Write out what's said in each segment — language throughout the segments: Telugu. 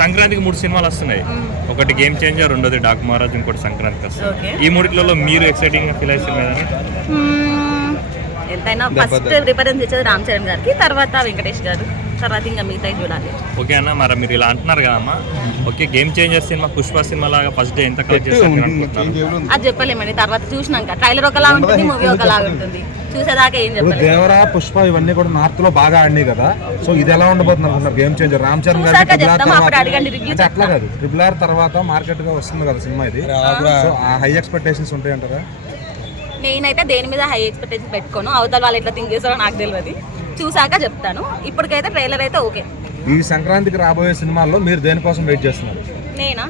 సంక్రాంతికి 3 సినిమాలు వస్తున్నాయి. ఒకటి గేమ్ చేంజర్, రెండోది డాకు మహారాజ్, ఇంకోటి సంక్రాంతికి వస్తుంది. ఈ మూడిట్లలో మీరు ఎక్సైటింగ్ గా ఫీల్ అయ్యే సినిమా ఎంతైనా ఫస్ట్ ప్రిఫరెన్స్ ఇచ్చేది రామ్ చరణ్ గారికి, తర్వాత వెంకటేష్ గారు, తర్వాత ఇంకా మిగతా చూడాలి. ఓకే అన్న, మరి మీరు ఇలా అంటున్నారు కదమ్మా. Okay, game changer cinema Pushpa cinema లాగా ఫస్ట్ డే ఎంత కలెక్ట్ చేస్తారు అది చెప్పలేమండి. తర్వాత చూసినాక ట్రైలర్ ఒకలా ఉంటుంది, మూవీ ఒకలా ఉంటుంది, చూసేదాకా ఏం చెప్పలేదు. దేవరా, పుష్ప ఇవన్నీ కూడా నార్త్ లో బాగా ఆడినాయి కదా, సో ఇది ఎలా ఉండబోతుంది అనుకుంటున్నారు గేమ్ చేంజర్? రామ్ చరణ్ గారు అట్లా కాదు, ట్రిపుల్ ఆర్ తర్వాత మార్కెట్ గా వస్తుంది కదా సినిమా ఇది, సో హై ఎక్స్పెక్టేషన్స్ ఉంటాయి అంటారా? నేనైతే దేని మీద హై ఎక్స్పెక్టేషన్ పెట్టుకోను, అవతల వాళ్ళు ఎట్లా థింక్ చేస్తారో నాకు తెలియదు, చూసాక చెప్తాను. ఇప్పటికైతే ట్రైలర్ అయితే ఓకే. ఈ సంక్రాంతికి రాబోయే సినిమాల్లో మీరు దేనికోసం వెయిట్ చేస్తున్నారు? నేనా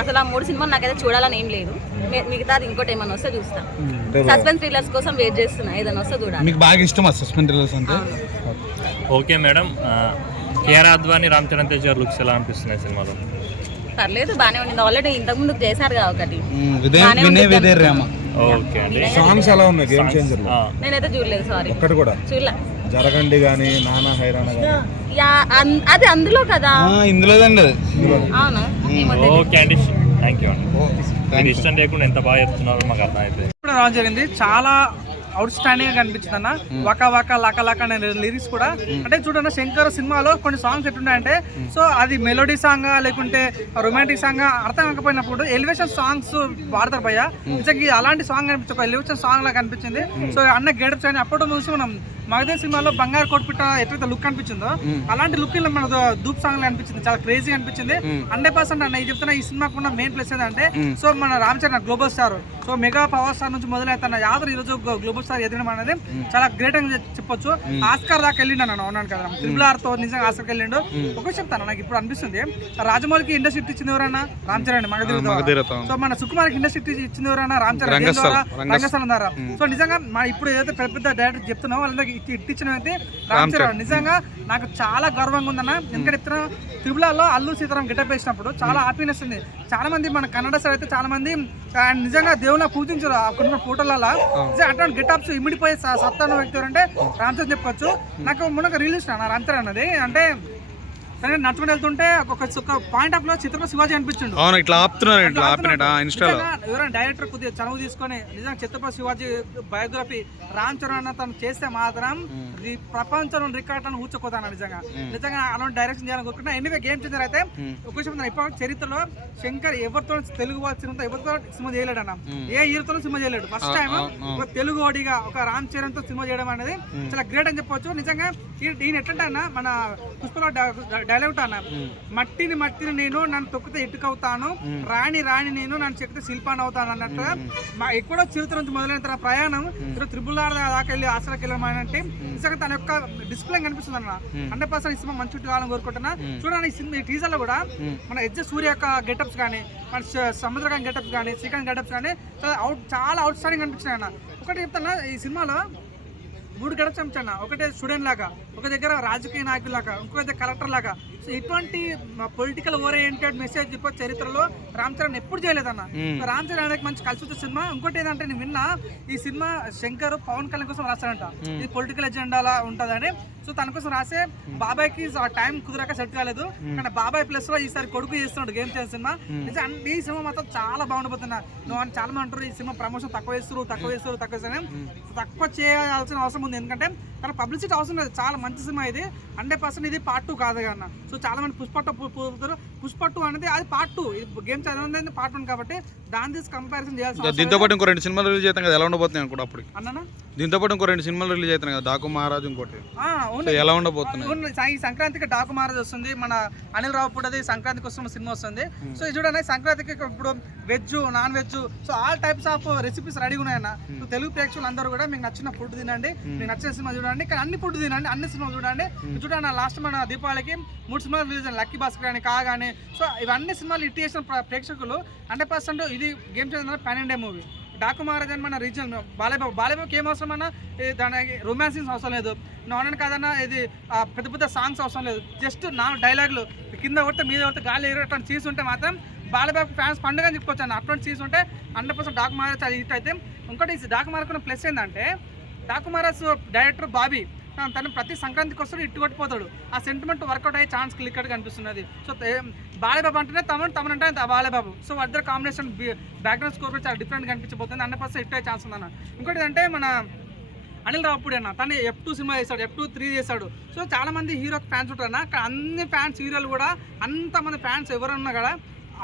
అసలు ఆ 3 సినిమాలు నాకైతే చూడాలని ఏం లేదు. మిగతాది ఇంకోటి ఏమైనా వస్తే చూస్తాను. సస్పెన్స్ థ్రిల్లర్స్ కోసం వెయిట్ చేస్తున్నా, ఏదైనా వస్తే చూడాలి. మీకు బాగా ఇష్టమా సస్పెన్స్ థ్రిల్లర్స్ అంటే? Okay madam, KR Advani, Ram Charan Tej గారు లుక్స్ ఎలా అనిపిస్తున్నాయి సినిమాలో? పర్లేదు, బాగానే ఉంది. ఆల్రెడీ ఇంతకు ముందు చేశారు కదా ఒకటి. ఓకే అండి. సాంగ్స్ ఎలా ఉన్నాయి గేమ్ చేంజర్ లో? నేనైతే చూడలేదు, సారీ, ఒక్కటి కూడా చూడలే. జరగండి గానీ, నానా హైరాణ గానీ అది అందులో కదా, ఇందులోదండి. అవునా? ఓకే అండి, థ్యాంక్ యూ అండి. మీరు ఇష్టం లేకుండా ఎంత బాగా చెప్తున్నారో మాకు అర్థమైతే రావడం జరిగింది. చాలా అవుట్ స్టాండింగ్ గా కనిపించింది అన్న. వక వక లక లక అనే లిరిక్స్ కూడా, అంటే చూడన్న శంకర్ సినిమాలో కొన్ని సాంగ్స్ ఎట్లున్నాయంటే, సో అది మెలోడీ సాంగ్ లేకుంటే రొమాంటిక్ సాంగ్ అర్థం కాకపోయినప్పుడు ఎలివేషన్ సాంగ్స్ వాడతారు భయ్య. నిజంగా అలాంటి సాంగ్ అనిపించి ఒక ఎలివేషన్ సాంగ్ లాగా కనిపించింది. సో అన్న గెటప్స్ అని అప్పుడు చూసి మనం మగధీర సినిమాలో బంగారు కొట్పిట్ట ఎట్లయితే లుక్ అనిపించిందో అలాంటి లుక్ మన ధూప్ సాంగ్ లో అనిపించింది. చాలా క్రేజీ అనిపించింది. 100% అన్న ఇది చెప్తున్నా, ఈ సినిమాకు ఉన్న మెయిన్ ప్లస్ ఏంటంటే, సో మన Ram Charan global star, so mega power star నుంచి మొదలైతున్న యాదవ్ ఈ రోజు గ్లోబల్ స్టార్ ఎదగడం అనేది చాలా గ్రేట్ అని చెప్పొచ్చు. ఆస్కార్ దాకా వెళ్ళిండు అన్న, అవునాను కదా, ట్రిపుల్ ఆర్ తో నిజంగా ఆస్కార్కి వెళ్ళిండు. ఒక చెప్తాను, నాకు ఇప్పుడు అనిపిస్తుంది రాజమౌళికి ఇండస్ట్రీ ఇచ్చింది ఎవరన్నా? రామ్ చరణ్. మగధీర. సో మన సుకుమార్కి ఇండస్ట్రీ ఇచ్చింది ఎవరన్నా? రామ్ చరణ్. రంగస్థలం ద్వారా. సో నిజంగా ఇప్పుడు ఏదైతే పెద్ద పెద్ద డైరెక్టర్ చెప్తున్నాం వాళ్ళందరికీ ఇట్టించిన వ్యక్తి రామ్ చరణ్. నిజంగా నాకు చాలా గర్వంగా ఉందన్న. ఎందుకంటే చెప్తున్నా, ట్రిపుల్ ఆర్ లో అల్లు సీతారాం గెటప్ వేసినప్పుడు చాలా హ్యాపీనెస్ ఉంది. చాలా మంది మన కన్నడ సైడ్ అయితే చాలా మంది నిజంగా దేవుళ్ళ పూజించారు కొన్ని ఫోటోలలో. అటువంటి గెటప్స్ ఇమిడిపోయే సత్తా వ్యక్తి ఎవరంటే రామ్ చరణ్ చెప్పొచ్చు. నాకు మొన్న రిలీజ్ రామ్ చరణ్ అన్నది అంటే నడుచుకుని వెళ్తుంటే ఒక పాయింట్ ఆఫ్ లో చిత్రపతి శివాజీ అనిపించిండు. ఎవరైనా డైరెక్టర్ కొద్దిగా చనువు తీసుకొని నిజంగా చిత్రపతి శివాజీ బయోగ్రఫీ రామ్ చరణ్ తను చేస్తే మాత్రం ఈ ప్రపంచంలో రికార్డులను ఊచకోతాను. నిజంగా అలాంటి డైరెక్షన్ చేయాలని కోరుకుంటున్నా. ఎనివే గేమ్ చేంజర్ అయితే ఒక విషయం, ఇప్పుడు చరిత్రలో శంకర్ ఎవరితో తెలుగు వాళ్ళ సినిమాతో ఎవరితో సినిమా చేయలేడు అన్న, ఏ హీరోతో సినిమా చేయలేడు. ఫస్ట్ టైం ఒక తెలుగు ఓడిగా ఒక రామ్ చరణ్ తో సినిమా చేయడం అనేది చాలా గ్రేట్ అని చెప్పొచ్చు. నిజంగా ఈయన ఎట్లంటే అన్న, మన పుష్పలో డైలాగ్ అన్న, మట్టిని నేను నన్ను తొక్కితే ఇటుకవుతాను, రాణి నేను నన్ను చెక్కితే శిల్పాన్ని అవుతాను అన్నట్టుగా ఎక్కడో చరిత్ర నుంచి మొదలైన తన ప్రయాణం త్రిపుల్ ఆర్ దాకా వెళ్ళి ఆసరాకి వెళ్ళమంటే నిజంగా తన యొక్క డిస్ప్లే కనిపిస్తుంది అన్న. 100% ఈ సినిమా మంచి కావాలని కోరుకుంటున్నా. చూడండి, ఈ సినిమా ఈ టీజర్ లో కూడా మన ఎడ్జ సూర్య యొక్క గెటప్స్ కానీ, మన సముద్రకాంత్ గెటప్స్ కానీ, శ్రీకాంత్ గెటప్స్ కానీ చాలా అవుట్ స్టాండింగ్ అనిపించినాయి అన్న. ఒకటి చెప్తాను, ఈ సినిమాలో 3 గెటప్స్ అనిపించన్న. ఒకటే స్టూడెంట్ లాగా, ఒక దగ్గర రాజకీయ నాయకుల లాగా, ఇంకో దగ్గర కలెక్టర్ లాగా. సో ఇటువంటి పొలిటికల్ ఓరియంటెడ్ మెసేజ్ చెప్పే చరిత్రలో రామ్ చరణ్ ఎప్పుడు చేయలేదన్న. రామ్ చరణ్ అనేది మంచి కలిసి వచ్చే సినిమా. ఇంకోటి ఏంటంటే, నేను విన్నా ఈ సినిమా శంకర్ పవన్ కళ్యాణ్ కోసం రాశాడంట. ఇది పొలిటికల్ ఎజెండాలా ఉంటుందని. సో తన కోసం రాసే బాబాయ్కి టైం కుదరక సెట్ కాలేదు, కానీ బాబాయ్ ప్లస్ లో ఈసారి కొడుకు చేస్తున్నాడు గేమ్ చేంజర్ సినిమా. ఈ సినిమా మాత్రం చాలా బాగుండిపోతున్నా. నువ్వు చాలా మంది అంటారు ఈ సినిమా ప్రమోషన్ తక్కువ చేయాల్సిన అవసరం ఉంది. ఎందుకంటే తన పబ్లిసిటీ అవసరం లేదు. చాలా మంచి సినిమా ఇది. 100% ఇది పార్ట్ 2 కాదు అన్న. సో చాలా మంది పుష్ప 2 అనేది అది పార్ట్ 2. గేమ్ చదివింది పార్ట్ 1 కాబట్టి దాని తీసి కంపారిజన్ చేయాల్సిన. దీంతో పాటు ఇంకో 2 సినిమాలు రిలీజ్ అవుతాయి కదా, ఎలా ఉండబోతున్నాయి అనుకో అప్పుడు అన్న? దీంతో పాటు ఇంకో 2 సినిమాలు రిలీజ్ అవుతాయి కదా, డాకు మహారాజ్ ఇంకోటి, ఎలా ఉండబోతున్నాయి? ఈ సంక్రాంతికి డాకు మహారాజ్ వస్తుంది, మన అనిల్ రావుపూడిది సంక్రాంతికి వస్తున్న సినిమా వస్తుంది. సో ఇది చూడండి, సంక్రాంతికి ఇప్పుడు veg non veg so all types of recipes రెడీగా ఉన్నాయన్న. తెలుగు ప్రేక్షకులు అందరూ కూడా మీకు నచ్చిన ఫుడ్ తినండి, మీకు నచ్చిన సినిమా చూడండి, కానీ అన్ని ఫుడ్ తినండి, అన్ని సినిమా చూడండి. చూడండి, లాస్ట్ మన దీపావళికి 3 సినిమాలు రిలీజ్ అయ్యాయి, లక్కీ భాస్కర్ కానీ కాగానే. సో ఇవన్నీ సినిమాలు హిట్ చేసిన ప్రేక్షకులు 100% ఇది game changer pan India movie. Daaku Maharaj అని మన రీజనల్ బాలయ్యబాబుకి ఏం అవసరం అన్న? దానికి రొమాన్స్ సీన్స్ అవసరం లేదు, నాన్ కాదన్నా, ఇది పెద్ద పెద్ద సాంగ్స్ అవసరం లేదు. జస్ట్ నా డైలాగులు కింద కొడితే మీద కొడితే గాలి ఎగరటువంటి సీన్స్ ఉంటే మాత్రం బాలయ్యబాబు ఫ్యాన్స్ పండుగ అని చెప్పుకోవచ్చు అన్న. అటువంటి సీన్స్ ఉంటే 100% డాకు మహారాజ్ అది హిట్ అయితే. ఇంకోటి డాకు మహారాజ్ ప్లస్ ఏంటంటే, డాకు మహారాజ్ డైరెక్టర్ తను ప్రతి సంక్రాంతికి వస్తాడు ఇట్టు కొట్టిపోతాడు. ఆ సెంటిమెంట్ వర్కౌట్ అయ్యే ఛాన్స్ క్లియర్గా కనిపిస్తున్నది. సో బాలయ్యబాబు అంటేనే తమన్ అంటే బాలయ్యబాబు. సో ఇద్దరు కాంబినేషన్ బ్యాక్గ్రౌండ్ స్కోర్ కూడా చాలా డిఫరెంట్ కనిపించబోతుంది. 100% హిట్ అయ్యే ఛాన్స్ ఉందన్న. ఇంకోటి అంటే మన అనిల్ రావుపూడి అన్న తను F2 సినిమా చేశాడు, F2 3 చేశాడు. సో చాలా మంది హీరో ఫ్యాన్స్ ఉంటారన్న. అన్ని ఫ్యాన్స్ హీరోలు కూడా అంతమంది ఫ్యాన్స్ ఎవరున్నా కూడా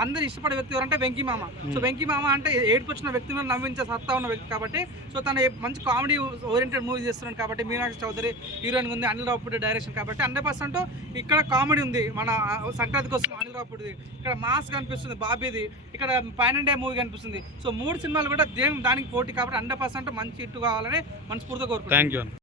అందరు ఇష్టపడే వ్యక్తి ఎవరంటే వెంకీ మామ. సో వెంకీ మామ అంటే ఏడుపు వచ్చిన వ్యక్తి మీద నవ్వించే సత్తా ఉన్న వ్యక్తి కాబట్టి సో తను మంచి కామెడీ ఓరియంటెడ్ మూవీ చేస్తున్నాడు కాబట్టి మీనాక్షి చౌదరి హీరోయిన్ ఉంది, అనిల్ రావుపూడి డైరెక్షన్ కాబట్టి 100% ఇక్కడ కామెడీ ఉంది. మన సంక్రాంతి కోసం అనిల్ రావుపూడిది, ఇక్కడ మాస్ కనిపిస్తుంది బాబీది, ఇక్కడ పైన ఇండియా మూవీ కనిపిస్తుంది. సో 3 సినిమాలు కూడా దానికి పోటీ కాబట్టి 100% మంచి హిట్ కావాలని మనస్ఫూర్తిగా కోరుకుంటున్నాను. Thank you.